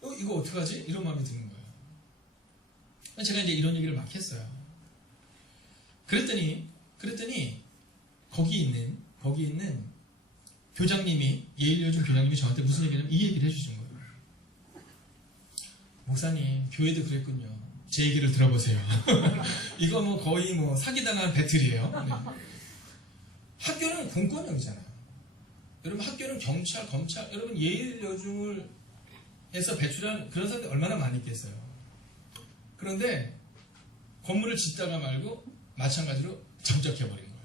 거예요. 이거 어떡하지? 이런 마음이 드는 거예요. 제가 이제 이런 얘기를 막 했어요. 그랬더니 거기 있는 교장님이, 예일요즘 교장님이 저한테 무슨 얘기냐면 이 얘기를 해주신 거예요. 목사님, 교회도 그랬군요. 제 얘기를 들어보세요. 이거 뭐 거의 뭐 사기당한 배틀이에요. 네. 학교는 공권력이잖아요. 여러분, 학교는 경찰, 검찰, 여러분 예일여중을 해서 배출한 그런 사람들이 얼마나 많이 있겠어요. 그런데 건물을 짓다가 말고 마찬가지로 잠적해버린 거예요.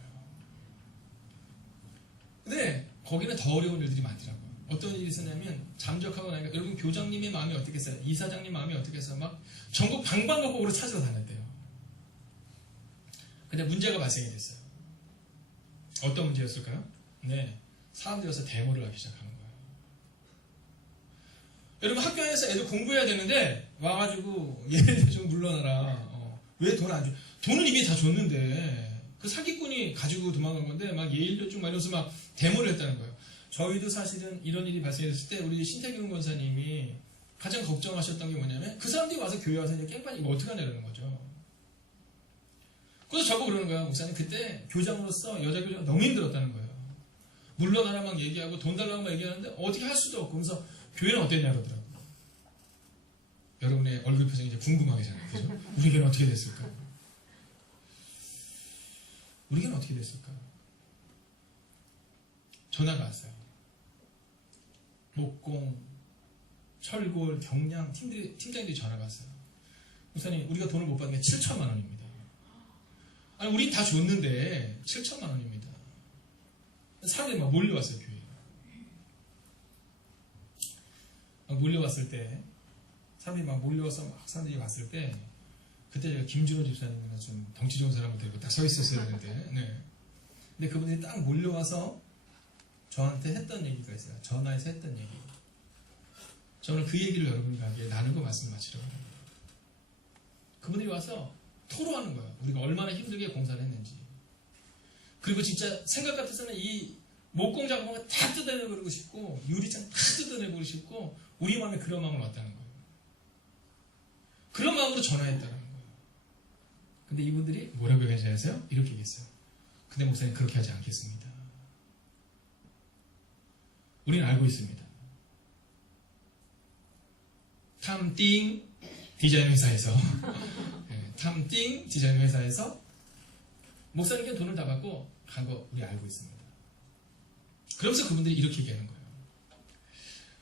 근데 거기는 더 어려운 일들이 많더라고요. 어떤 일이 있었냐면 잠적하고 나니까 여러분 교장님의 마음이 어떻겠어요? 이사장님 마음이 어떻겠어요? 막 전국 방방곡곡으로 찾으러 다녔대요. 근데 문제가 발생이 됐어요. 어떤 문제였을까요? 네, 사람들이 와서 데모를 하기 시작하는 거예요. 여러분 학교에서 애들 공부해야 되는데 와가지고 얘네들 좀 물러나라. 왜 돈 안 줘? 돈은 이미 다 줬는데 그 사기꾼이 가지고 도망간 건데 막 예일요중 막 이러면서 막 데모를 했다는 거예요. 저희도 사실은 이런 일이 발생했을 때 우리 신태균 권사님이 가장 걱정하셨던 게 뭐냐면 그 사람들이 와서 교회 와서 이제 깽판이 이거 어떡하냐 이러는 거죠. 그래서 저보고 그러는 거야. 목사님 그때 교장으로서 여자 교장 너무 힘들었다는 거예요. 물러나라 막 얘기하고 돈 달라고 막 얘기하는데 어떻게 할 수도 없고. 그래서 교회는 어땠냐 그러더라고요. 여러분의 얼굴 표정이 이제 궁금하잖아요. 그죠? 우리 교회는 어떻게 됐을까? 우리 교회는 어떻게 됐을까? 전화가 왔어요. 목공, 철골, 경량 팀장들이 전화가 왔어요. 목사님, 우리가 돈을 못 받는 게 7천만 원입니다. 아니, 우린 다 줬는데 7천만 원입니다. 사람들이 막 몰려왔어요, 교회에. 막 몰려왔을 때, 사람들이 막 몰려와서 막 사람들이 왔을 때, 그때 제가 김준호 집사님이나 좀 덩치 좋은 사람을 데리고 딱 서 있었어야 되는데, 네. 근데 그분들이 딱 몰려와서 저한테 했던 얘기가 있어요. 전화해서 했던 얘기. 저는 그 얘기를 여러분과 함께 나누고 말씀을 마치려고 합니다. 그분들이 와서 토로하는 거예요. 우리가 얼마나 힘들게 공사를 했는지. 그리고 진짜 생각 같아서는 이 목공 작업을 다 뜯어내버리고 싶고 유리창 다 뜯어내버리고 싶고 우리 마음에 그런 마음을 왔다는 거예요. 그런 마음으로 전화했다는 거예요. 근데 이분들이 뭐라고 얘기하세요? 이렇게 얘기했어요. 근데 목사님 그렇게 하지 않겠습니다. 우리는 알고 있습니다. 탐띵 디자인 회사에서 탐띵 디자인 회사에서 목사님께 돈을 다 받고 간 거 우리 알고 있습니다. 그러면서 그분들이 이렇게 얘기하는 거예요.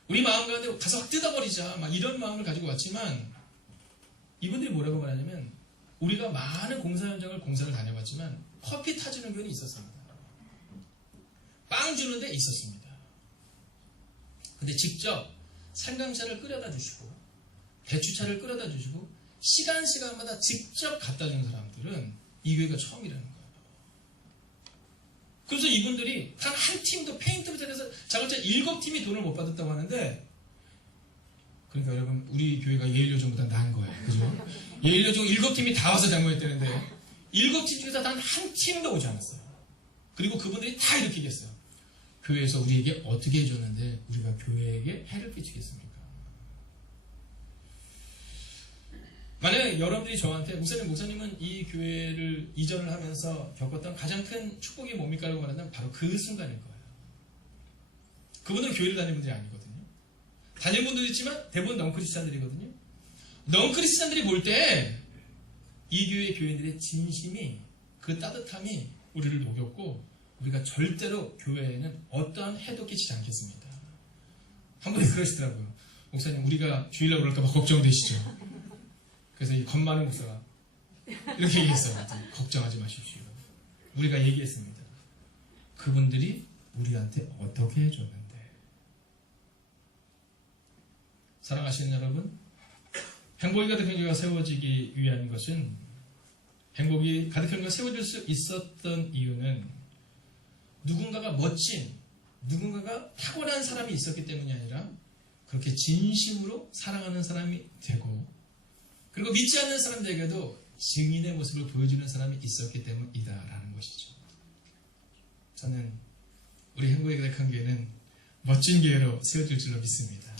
우리 마음 가운데 가서 확 뜯어버리자 막 이런 마음을 가지고 왔지만 이분들이 뭐라고 말하냐면 우리가 많은 공사 현장을 공사를 다녀봤지만 커피 타주는 교회는 있었습니다. 빵 주는 데 있었습니다. 근데 직접 생강차를 끓여다 주시고 배추차를 끓여다 주시고 시간마다 직접 갖다 주는 사람들은 이 교회가 처음이라는 거예요. 그래서 이분들이 단 한 팀도 페인트부터 해서 작업자 7팀이 돈을 못 받았다고 하는데 그러니까 여러분 우리 교회가 예일요즘보다 나은 거예요. 그죠? 예일요즘 7팀이 다 와서 데모했다는데 7팀 중에서 단 한 팀도 오지 않았어요. 그리고 그분들이 다 이렇게 얘기했어요. 교회에서 우리에게 어떻게 해줬는데 우리가 교회에게 해를 끼치겠습니까? 만약에 여러분들이 저한테 목사님은 이 교회를 이전을 하면서 겪었던 가장 큰 축복이 뭡니까? 라고 말한다면 바로 그 순간일 거예요. 그분들은 교회를 다니는 분들이 아니거든요. 다니는 분들도 있지만 대부분 넌크리스찬들이거든요. 넌크리스찬들이 볼 때 이 교회 교인들의 진심이 그 따뜻함이 우리를 녹였고 우리가 절대로 교회에는 어떠한 해도 끼치지 않겠습니다. 한 분이 그러시더라고요. 목사님 우리가 주일날 그럴까 봐 걱정되시죠? 그래서 이 겁 많은 목사가 이렇게 얘기했어요. 걱정하지 마십시오. 우리가 얘기했습니다. 그분들이 우리한테 어떻게 해줬는데. 사랑하시는 여러분, 행복이 가득한 교회가 세워지기 위한 것은, 행복이 가득한 교회가 세워질 수 있었던 이유는 누군가가 멋진, 누군가가 탁월한 사람이 있었기 때문이 아니라 그렇게 진심으로 사랑하는 사람이 되고, 그리고 믿지 않는 사람들에게도 증인의 모습을 보여주는 사람이 있었기 때문이다라는 것이죠. 저는 우리 행복이 가득한 교회는 멋진 교회로 세워질 줄로 믿습니다.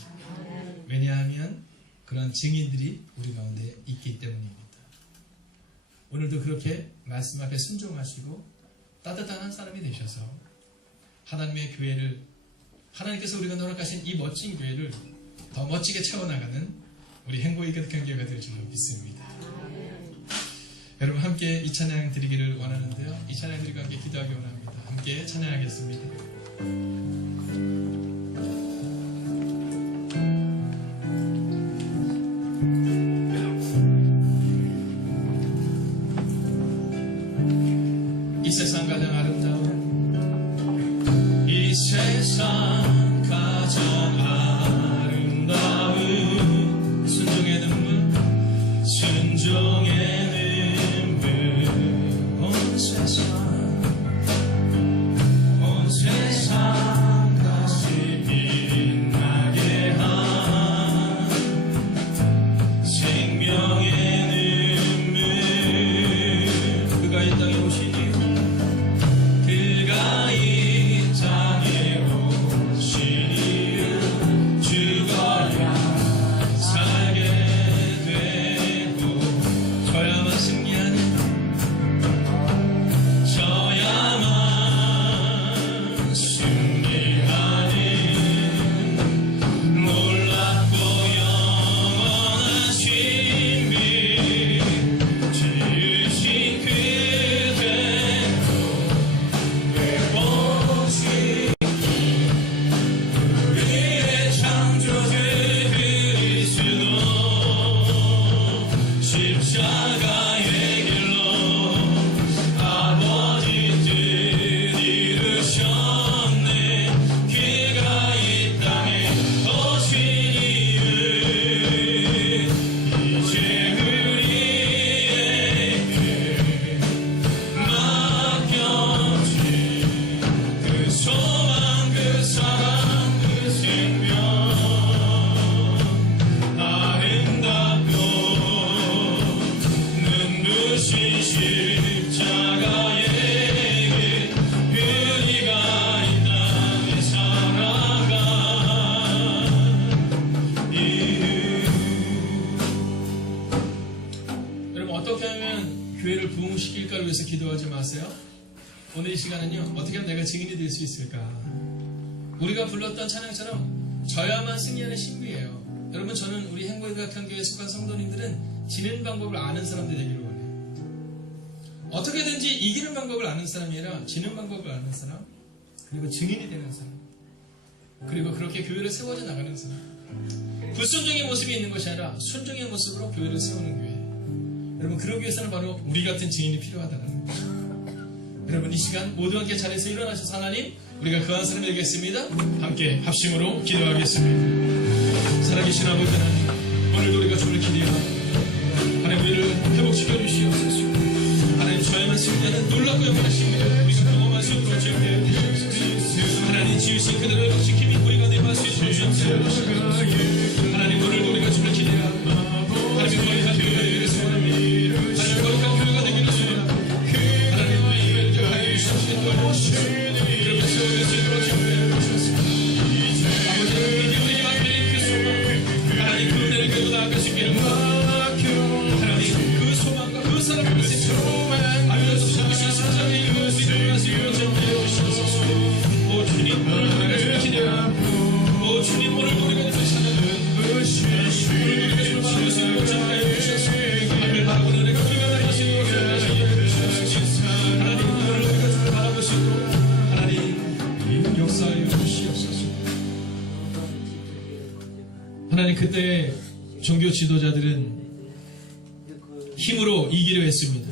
왜냐하면 그런 증인들이 우리 가운데 있기 때문입니다. 오늘도 그렇게 말씀 앞에 순종하시고 따뜻한 한 사람이 되셔서 하나님의 교회를, 하나님께서 우리가 허락하신 이 멋진 교회를 더 멋지게 채워나가는 우리 행복이 가득한 교회가 될 줄로 믿습니다. 여러분 함께 이 찬양 드리기를 원하는데요. 이 찬양 드리고 함께 기도하기 원합니다. 함께 찬양하겠습니다. 이 세상 가장 아름다운, 이 세상 가장 아름다운 순종의 눈물, 순종의 눈물, 온 세상 다시 빛나게 한 생명의 눈물, 그가 이 땅에 오시니 그가 이 땅에 오시니 죽어야 살게 되고 저야만 승리하는, 저야만 승리하는 놀랍고 영원한 신비 지으신 그대로 우리의 창조주 그리스도 십자가의 길로 아버지 뜻 이루셨네. 그가 이 땅에 오신 이유 이제 우리에게 맡겨진 그 소망, 그 사랑, 그 생명, 아름답고 눈부신 십자가의 길, 우리가 이 땅에 살아간 이유. 여러분 어떻게 하면 교회를 부흥시킬까를 위해서 기도하지 마세요. 오늘 이 시간은요, 어떻게 하면 내가 증인이 될 수 있을까? 우리가 불렀던 찬양처럼 저야만 승리하는 신비예요. 여러분, 저는 우리 행복이 가득한 교회에 속한 성도님들은 지는 방법을 아는 사람들이 되기를 원해요. 어떻게든지 이기는 방법을 아는 사람이 아니라 지는 방법을 아는 사람, 그리고 증인이 되는 사람, 그리고 그렇게 교회를 세워져 나가는 사람. 불순종의 모습이 있는 것이 아니라 순종의 모습으로 교회를 세우는 교회. 여러분, 그러기 위해서는 바로 우리 같은 증인이 필요하다는 거예요. 여러분, 이 시간 모두 함께 자리에서 일어나셔서 하나님, 우리가 그 한 사람 되겠습니다. 함께 합심으로 기도하겠습니다. 살아계신 아버지 하나님, 오늘도 우리가 주를 기대합니다. 하나님, 우리를 회복시켜 주시옵소서. 하나님, 저야만 승리하는 놀랍고 영원하신 일 우리가 경험할 수 있도록 지혜해 주시옵소서. 하나님, 지으신 그대로 회복시킴이 우리가 내말 수 있도록 주옵소서. 하나님, 오늘도 우리가 주를 기대합니다. 하나님, 거룩한 교회가 되기를 소원합니다. 하나님, 거룩한 교회가 되기를 소원합니다. 하나님, 우리 교회를 하게 주시옵소서. 그렇게 세워질 수 있도록 지혜해 주시옵소서. 아버지 하나님, 우리 앞에 그 소망, 하나님, 그 은혜를 그리고 나아갈 수 있기를 하나님, 그 소망과 그 사랑을 보세요. 알려서 죽으신 십자가의 이유를 수용하시 요청하여 주시옵소서. 오 주님, 오늘 우리가 주를 기대하고, 오 주님, 오늘 우리가 주를 찾아는 그때 종교 지도자들은 힘으로 이기려 했습니다.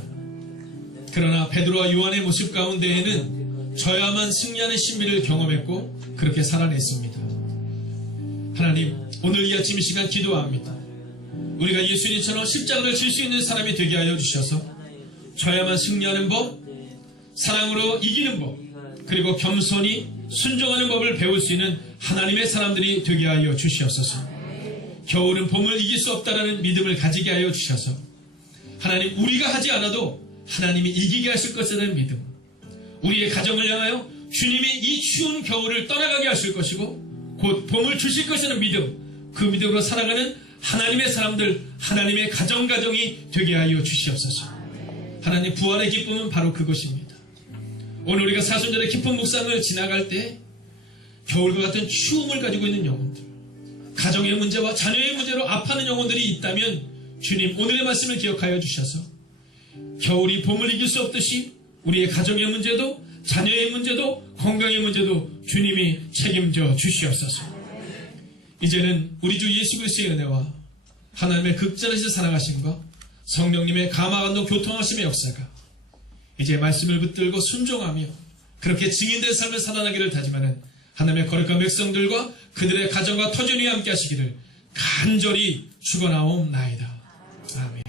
그러나 베드로와 요한의 모습 가운데에는 져야만 승리하는 신비를 경험했고 그렇게 살아냈습니다. 하나님, 오늘 이 아침 이 시간 기도합니다. 우리가 예수님처럼 십자가를 질 수 있는 사람이 되게 하여 주셔서 져야만 승리하는 법, 사랑으로 이기는 법, 그리고 겸손히 순종하는 법을 배울 수 있는 하나님의 사람들이 되게 하여 주시옵소서. 겨울은 봄을 이길 수 없다라는 믿음을 가지게 하여 주셔서 하나님, 우리가 하지 않아도 하나님이 이기게 하실 것이라는 믿음, 우리의 가정을 향하여 주님이 이 추운 겨울을 떠나가게 하실 것이고 곧 봄을 주실 것이라는 믿음, 그 믿음으로 살아가는 하나님의 사람들, 하나님의 가정이 되게 하여 주시옵소서. 하나님, 부활의 기쁨은 바로 그것입니다. 오늘 우리가 사순절의 깊은 묵상을 지나갈 때 겨울과 같은 추움을 가지고 있는 영혼들, 가정의 문제와 자녀의 문제로 아파하는 영혼들이 있다면 주님, 오늘의 말씀을 기억하여 주셔서 겨울이 봄을 이길 수 없듯이 우리의 가정의 문제도, 자녀의 문제도, 건강의 문제도 주님이 책임져 주시옵소서. 이제는 우리 주 예수 그리스도의 은혜와 하나님의 극자르신 사랑하심과 성령님의 감화감동 교통하심의 역사가 이제 말씀을 붙들고 순종하며 그렇게 증인된 삶을 살아나기를 다짐하는 하나님의 거룩한 백성들과 그들의 가정과 터전이 함께 하시기를 간절히 축원하옵나이다. 아멘.